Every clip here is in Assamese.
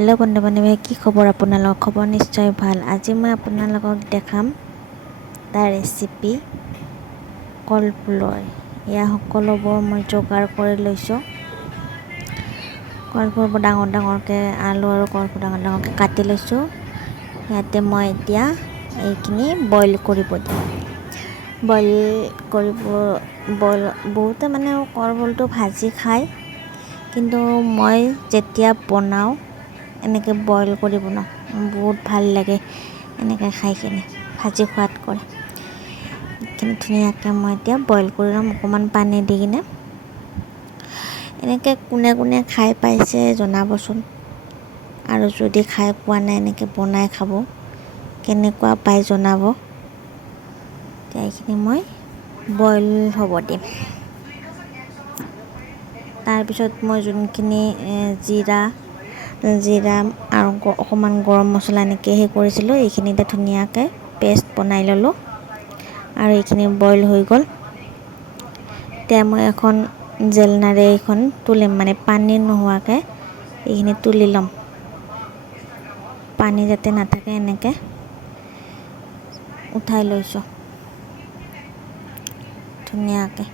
হেল্ল' বন্ধু বান্ধৱী, কি খবৰ আপোনালোকৰ? খবৰ নিশ্চয় ভাল। আজি মই আপোনালোকক দেখাম তাৰ ৰেচিপি কলফুলৰ। এয়া সকলোবোৰ মই যোগাৰ কৰি লৈছোঁ। কলফুলবোৰ ডাঙৰ ডাঙৰকৈ আলু আৰু কলফুল ডাঙৰ ডাঙৰকৈ কাটি লৈছোঁ। ইয়াতে মই এতিয়া এইখিনি বইল কৰিব দিম। বহুতে মানে কলফুলটো ভাজি খায়, কিন্তু মই যেতিয়া বনাওঁ এনেকৈ বইল কৰি বনাওঁ, বহুত ভাল লাগে এনেকৈ খাই কিনে, ভাজি খোৱাত কৰে। এইখিনি ধুনীয়াকৈ মই এতিয়া বইল কৰি ল'ম অকণমান পানী দি কিনে। এনেকৈ কোনে কোনে খাই পাইছে জনাবচোন, আৰু যদি খাই পোৱা নাই এনেকৈ বনাই খাব, কেনেকুৱা পাই জনাব। এতিয়া এইখিনি মই বইল হ'ব দিম। তাৰপিছত মই যোনখিনি জিৰা আৰু অকণমান গৰম মছলা এনেকৈ কৰিছিলোঁ, এইখিনিতে ধুনীয়াকৈ পেষ্ট বনাই ল'লোঁ। আৰু এইখিনি বইল হৈ গ'ল। এতিয়া মই এখন জেলনাৰে এইখন তুলিম, মানে পানী নোহোৱাকৈ এইখিনি তুলি ল'ম। পানী যাতে নাথাকে এনেকৈ উঠাই লৈছোঁ ধুনীয়াকৈ।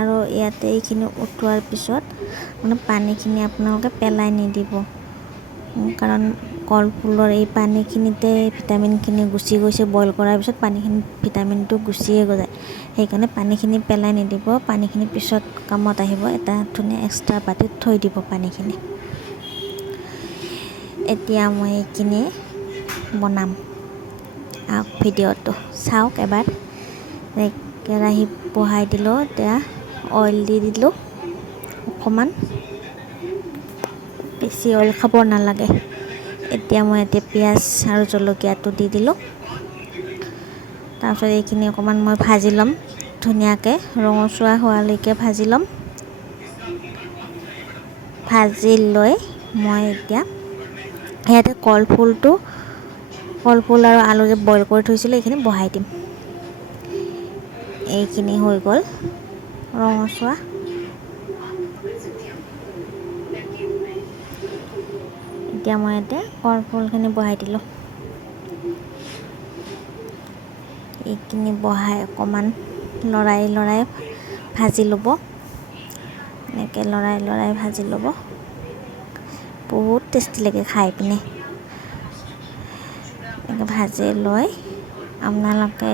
আৰু ইয়াতে এইখিনি উঠোৱাৰ পিছত মানে পানীখিনি আপোনালোকে পেলাই নিদিব, কাৰণ কলফুলৰ এই পানীখিনিতে ভিটামিনখিনি গুচি গৈছে। বইল কৰাৰ পিছত পানীখিনি ভিটামিনটো গুচিয়ে যায়, সেইকাৰণে পানীখিনি পেলাই নিদিব। পানীখিনি পিছত কামত আহিব। এটা ধুনীয়া এক্সট্ৰা বাতিত থৈ দিব পানীখিনি। এতিয়া মই এইখিনি বনাম, ভিডিঅ'টো চাওক এবাৰ। কেৰাহী বহাই দিলোঁ, এতিয়া অইল দি দিলোঁ অকণমান, বেছি অইল খাব নালাগে। এতিয়া মই পিঁয়াজ আৰু জলকীয়াটো দি দিলোঁ। তাৰপিছত এইখিনি অকণমান মই ভাজি ল'ম ধুনীয়াকৈ, ৰঙচুৱা হোৱালৈকে ভাজি ল'ম। ভাজি লৈ মই এতিয়া ইয়াতে কলফুল আৰু আলু যে বইল কৰি থৈছিলোঁ এইখিনি বহাই দিম। এইখিনি হৈ গ'ল ৰঙচুৱা। এতিয়া মই ইয়াতে কলফুলখিনি বহাই দিলোঁ। এইখিনি বহাই অকণমান লৰাই ভাজি ল'ব। এনেকৈ লৰাই ভাজি ল'ব। বহুত টেষ্টি লাগে খাই পিনে। এনেকৈ ভাজি লৈ আপোনালোকে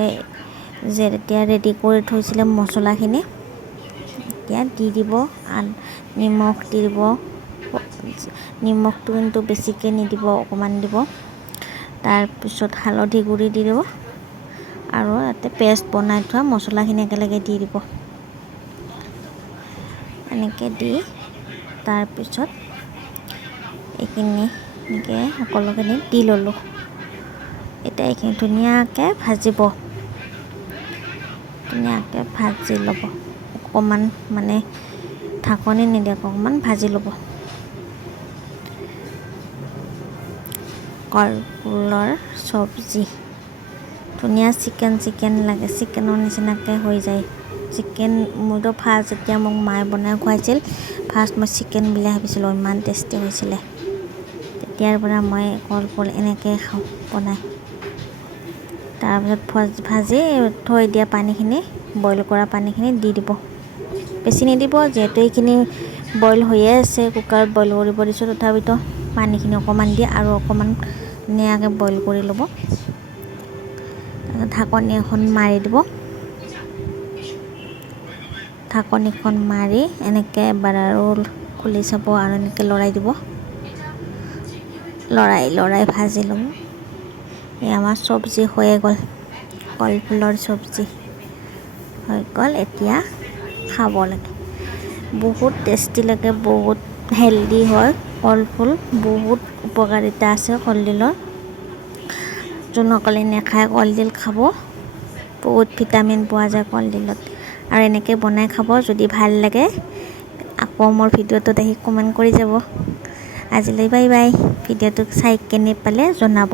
যেতিয়া ৰেডি কৰি থৈছিলে মছলাখিনি, এতিয়া দি দিব। নিমখ দি দিব। নিমখটো কিন্তু বেছিকৈ নিদিব, অকণমান দিব। তাৰপিছত হালধি গুড়ি দি দিব, আৰু ইয়াতে পেষ্ট বনাই থোৱা মছলাখিনি একেলগে দি দিব। এনেকৈ দি তাৰপিছত এইখিনি এনেকৈ সকলোখিনি দি ল'লোঁ। এতিয়া এইখিনি ধুনীয়াকৈ ভাজি ল'ব। অকণমান মানে ঢাকনি নিদিয়াকৈ অকণমান ভাজি ল'ব। কলফুলৰ চব্জি ধুনীয়া চিকেন লাগে, চিকেনৰ নিচিনাকৈ হৈ যায়। মোৰতো ফাৰ্ষ্ট যেতিয়া মোক মায়ে বনাই খুৱাইছিল, ফাৰ্ষ্ট মই চিকেন বুলি ভাবিছিলোঁ, ইমান টেষ্টি হৈছিলে। তেতিয়াৰ পৰা মই কলফুল এনেকৈ খাওঁ বনাই। তাৰপিছত ভাজি থৈ দিয়া পানীখিনি, বইল কৰা পানীখিনি দি দিব। বেছি নিদিব, যিহেতু এইখিনি বইল হৈয়ে আছে, কুকাৰত বইল কৰিব দিছোঁ। তথাপিতো পানীখিনি অকণমান দি আৰু অকণমান ধুনীয়াকৈ বইল কৰি ল'ব। ঢাকনি এখন মাৰি দিব। ঢাকনিখন মাৰি এনেকৈ এবাৰ আৰু খুলি চাব, আৰু এনেকৈ লৰাই দিব। লৰাই ভাজি ল'ব। এই আমাৰ চব্জি হৈয়ে গ'ল, কলফুলৰ চব্জি হৈ গ'ল। এতিয়া খাব লাগে, বহুত টেষ্টি লাগে, বহুত হেল্ডি হয় কলফুল। বহুত উপকাৰিতা আছে কলডিলৰ। যোনসকলে নাখায় কলডিল খাব, বহুত ভিটামিন পোৱা যায় কলডিলত। আৰু এনেকৈ বনাই খাব। যদি ভাল লাগে আকৌ মোৰ ভিডিঅ'টোত আহি কমেণ্ট কৰি যাব। আজিলৈ বাই বাই। ভিডিঅ'টো চাই কেনে পালে জনাব।